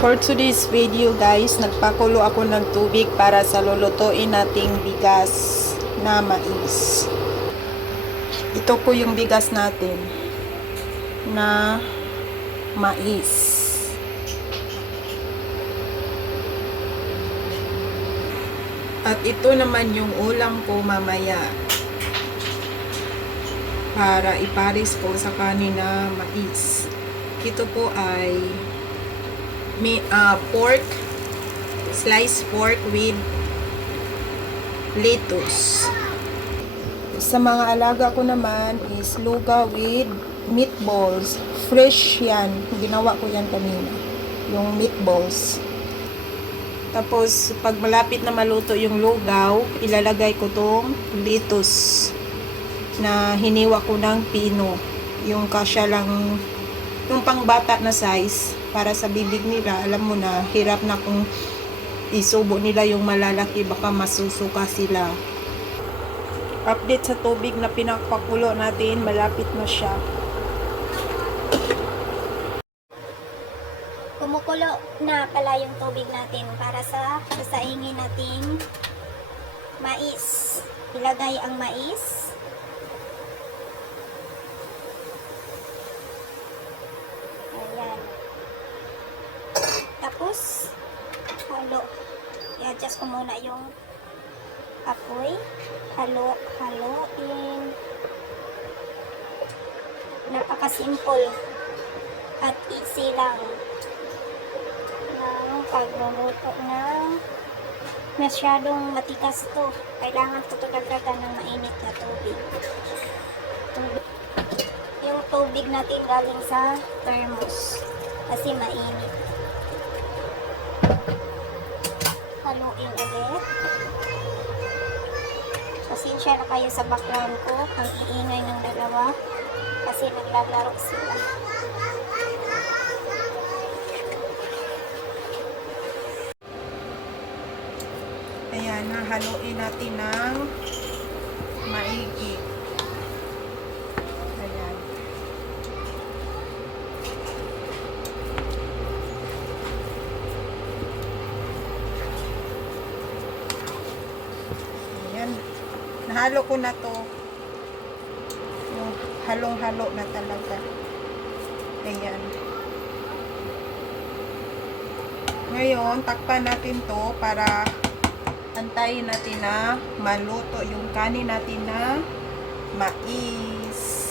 For today's video guys, nagpakulo ako ng tubig para sa lulutuin nating bigas na mais. Ito po yung bigas natin na mais. At ito naman yung ulam ko mamaya para iparis ko sa kanina mais. Ito po ay ah, pork, sliced pork with lettuce. Sa mga alaga ko naman is luga with meatballs. Fresh yan. Ginawa ko yan kanina. Yung meatballs. Tapos, pag malapit na maluto yung lugaw, ilalagay ko tong lettuce na hiniwa ko ng pino. Yung kasya lang, yung pangbata na size para sa bibig nila, alam mo na, hirap na kung isubo nila yung malalaki, baka masusuka sila. Update sa tubig na pinakpakulo natin, malapit na siya. Kumukulo na pala yung tubig natin para sa sasaingin nating mais. Ilagay ang mais. Ayan. Tapos, halo. I-adjust ko muna yung apoy. Halo, haloin. Napaka-simple at easy lang ng pagluluto ng masyadong matikas to. Kailangan to dagdagan ng mainit na tubig. tubig. Yung tubig natin galing sa thermos kasi mainit. Pasensya na kayo sa background ko. Ang iingay ng dalawa kasi naglalaro sila. Ayan, hahaluin natin ng maigi. Ayan. Ayan. Nahalo ko na to. Yung halong-halo na talaga. Ayan. Ngayon, takpan natin to para antayin natin na maluto yung kanin natin na mais.